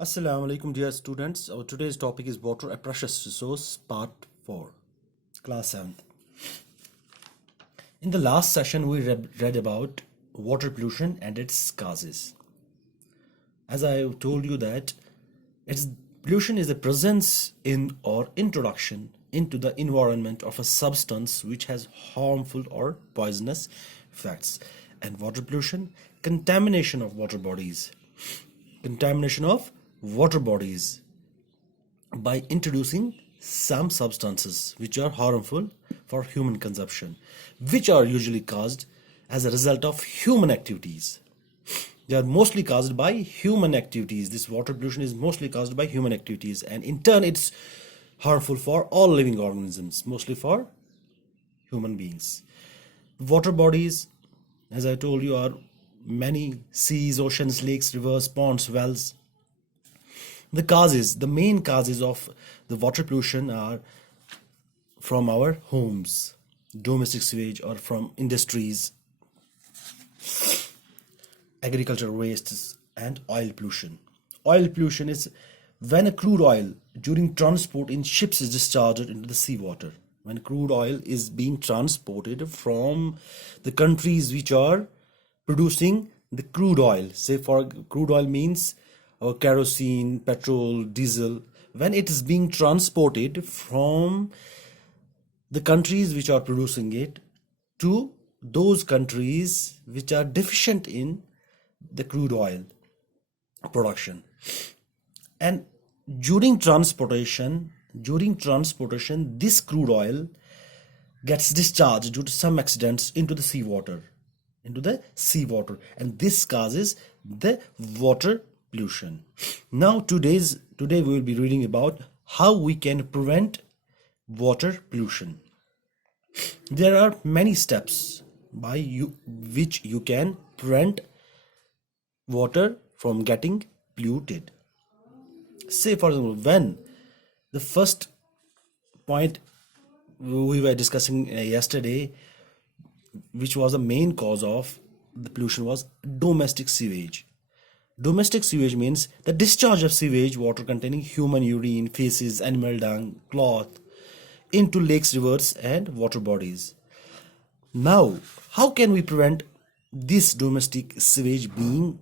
Assalamu alaikum, dear students. Our today's topic is water, a precious resource, part 4, class 7th. In the last session, we read about water pollution and its causes. As I told you that its pollution is the presence in or introduction into the environment of a substance which has harmful or poisonous effects. And water pollution, contamination of water bodies. Contamination of water bodies by introducing some substances which are harmful for human consumption, which are usually caused as a result of human activities. They are mostly caused by human activities. This water pollution is mostly caused by human activities, and in turn, it's harmful for all living organisms, mostly for human beings. Water bodies, as I told you, are many: seas, oceans, lakes, rivers, ponds, wells. The main causes of the water pollution are from our homes, domestic sewage, or from industries, agricultural wastes, and oil pollution. Oil pollution is when a crude oil during transport in ships is discharged into the seawater. When crude oil is being transported from the countries which are producing the crude oil, say for crude oil means kerosene, petrol, diesel, when it is being transported from the countries which are producing it to those countries which are deficient in the crude oil production, and during transportation this crude oil gets discharged due to some accidents into the seawater, and this causes the water pollution. Now today we will be reading about how we can prevent water pollution. There are many steps by which you can prevent water from getting polluted. Say for example, when the first point we were discussing yesterday, which was the main cause of the pollution, was domestic sewage. Domestic sewage means the discharge of sewage water containing human urine, feces, animal dung, cloth into lakes, rivers, and water bodies. Now, how can we prevent this domestic sewage being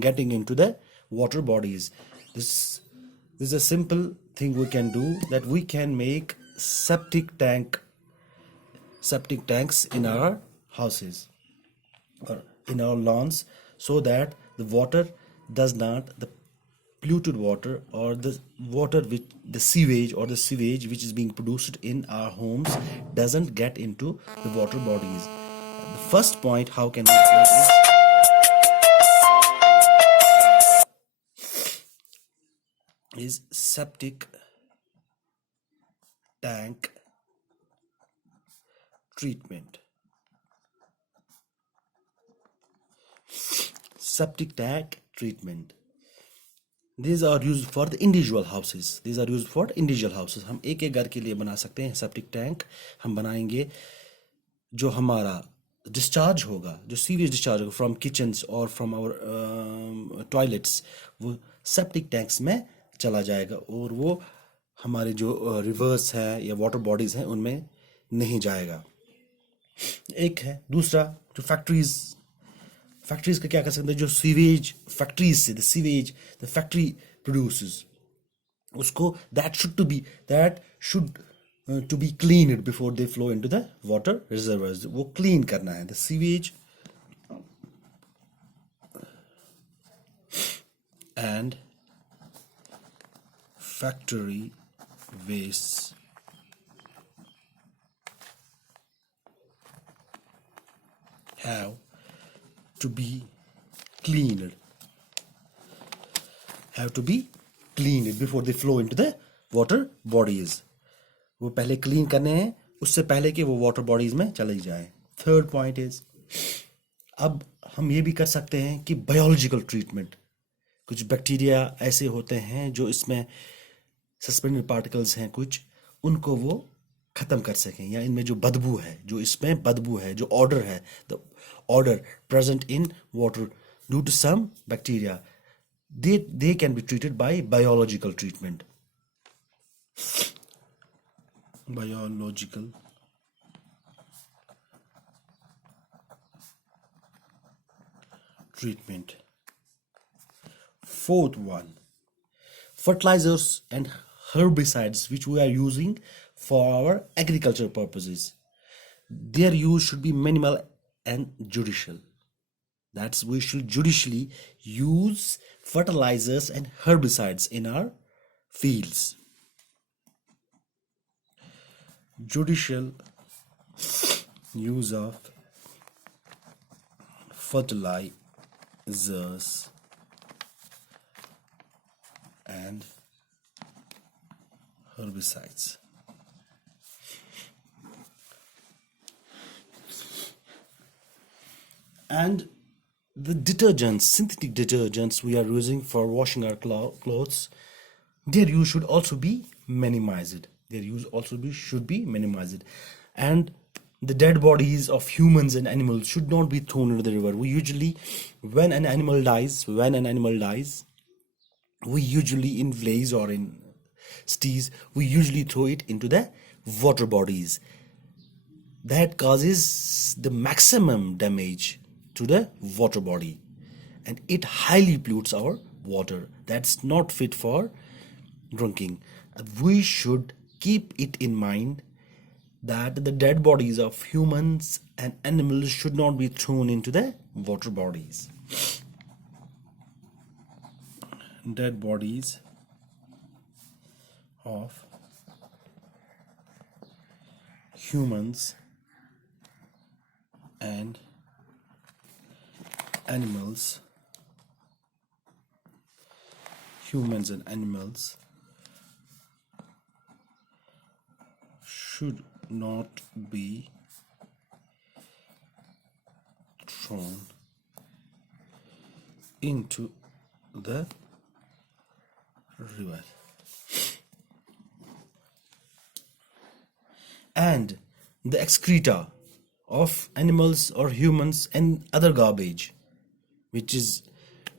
getting into the water bodies? This is a simple thing we can do, that we can make septic tanks in our houses or in our lawns, so that the water does not, the polluted water or the water with the sewage or the sewage which is being produced in our homes doesn't get into the water bodies. The first point how can we do is septic tank treatment. Septic tank treatment. These are used for the individual houses. हम एक एक घर के लिए बना सकते हैं septic tank. हम बनाएंगे जो हमारा डिस्चार्ज होगा, जो सीवेज डिस्चार्ज होगा फ्रॉम किचन्स और फ्रॉम आवर टॉयलेट्स, वो सेप्टिक टैंक्स में चला जाएगा और वो हमारे जो रिवर्स हैं या वाटर बॉडीज हैं उनमें नहीं जाएगा. एक है. दूसरा, जो फैक्ट्रीज का क्या कर सकते हैं, जो सीवेज फैक्ट्रीज से द फैक्ट्री प्रोड्यूसेस, उसको that should to be cleaned before they flow into the water reservoirs. वो क्लीन करना है the sewage and factory wastes have to be cleaned before they flow into the water bodies. वो पहले clean करने हैं उससे पहले कि वो वाटर बॉडीज में चले जाए. थर्ड पॉइंट इज, अब हम ये भी कर सकते हैं कि बायोलॉजिकल ट्रीटमेंट. कुछ बैक्टीरिया ऐसे होते हैं जो इसमें सस्पेंडेड पार्टिकल्स हैं कुछ, उनको वो ख़त्म कर सकें, या इनमें जो बदबू है, जो ऑर्डर है, the order present in water due to some bacteria, they can be treated by biological treatment. Biological treatment. Fourth one, fertilizers and herbicides which we are using for our agricultural purposes. Their use should be minimal and judicial. That's we should judicially use fertilizers and herbicides in our fields. Judicial use of fertilizers and herbicides. And the detergents, synthetic detergents we are using for washing our clothes, their use should also be minimized. Should be minimized. And the dead bodies of humans and animals should not be thrown into the river. We usually, when an animal dies, we usually in vleys or in stees, we usually throw it into the water bodies. That causes the maximum damage to the water body, and it highly pollutes our water. That's not fit for drinking. We should keep it in mind that the dead bodies of humans and animals should not be thrown into the water bodies. Dead bodies of humans and animals should not be thrown into the river. And the excreta of animals or humans and other garbage which is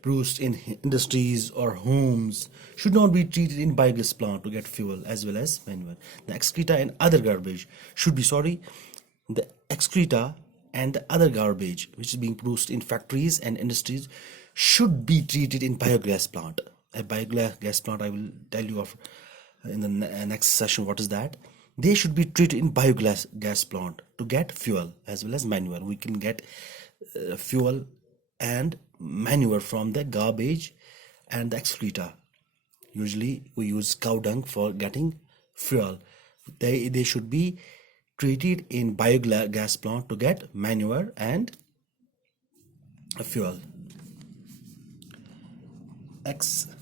produced in industries or homes should not be treated in biogas plant to get fuel as well as manure. The excreta and other garbage should be the excreta and the other garbage which is being produced in factories and industries should be treated in biogas plant. A biogas plant, I will tell you in the next session what is that. They should be treated in gas plant to get fuel as well as manure. We can get fuel and manure from the garbage and the excreta. Usually we use cow dung for getting fuel. They should be treated in biogas plant to get manure and fuel. Excreta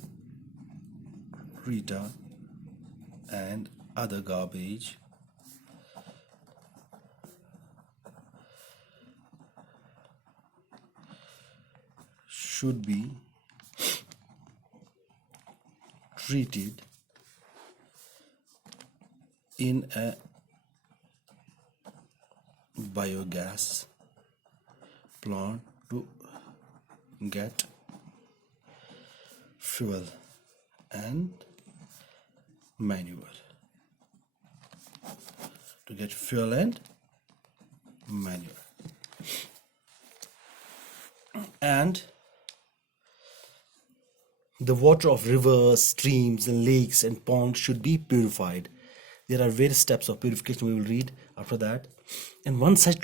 and other garbage should be treated in a biogas plant to get fuel and manure. And the water of rivers, streams, and lakes and ponds should be purified. There are various steps of purification we will read after that. And one such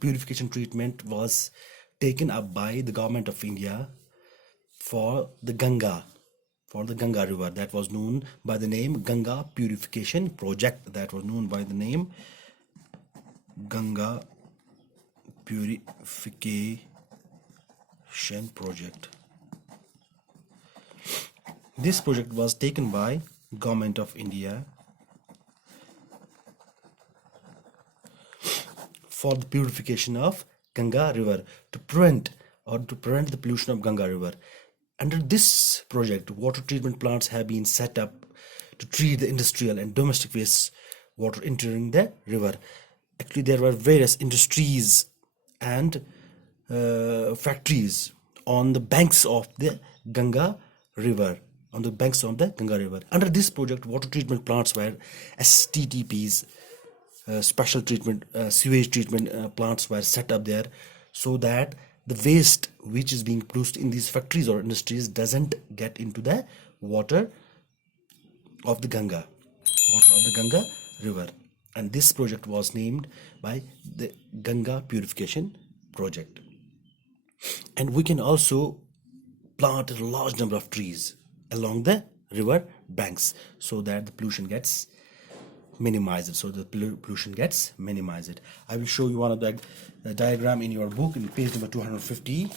purification treatment was taken up by the government of India for the Ganga river. That was known by the name Ganga Purification Project. Ganga Purification Project. This project was taken by Government of India for the purification of Ganga river to prevent the pollution of Ganga river. Under this project, water treatment plants have been set up to treat the industrial and domestic waste water entering the river. Actually, there were various industries and factories on the banks of the Ganga river. On the banks of the Ganga river. Under this project, water treatment plants were STTPs, special treatment, sewage treatment plants were set up there, so that the waste which is being produced in these factories or industries doesn't get into the water of the Ganga river. And this project was named by the Ganga Purification Project. And we can also plant a large number of trees along the river banks, so that the pollution gets minimized. I will show you one of the diagram in your book in page number 250.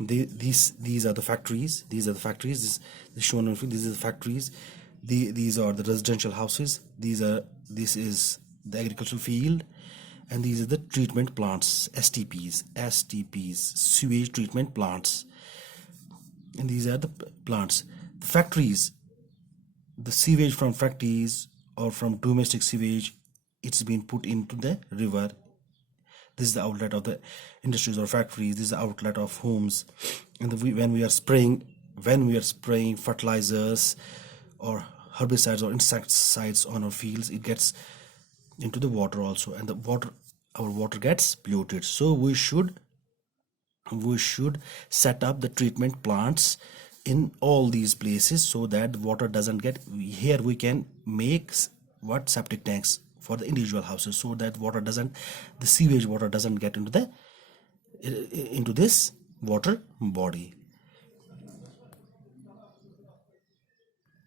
These are the factories. These are the factories. These are the factories. These are the residential houses. This is the agricultural field, and these are the treatment plants, STPs, sewage treatment plants. And these are the plants. The factories, the sewage from factories or from domestic sewage, it's been put into the river. This is the outlet of the industries or factories. This is the outlet of homes. And when we are spraying fertilizers or herbicides or insecticides on our fields, it gets into the water also, and our water gets polluted. So we should set up the treatment plants in all these places, so that water doesn't get here. We can make septic tanks for the individual houses, so that the sewage water doesn't get into this water body.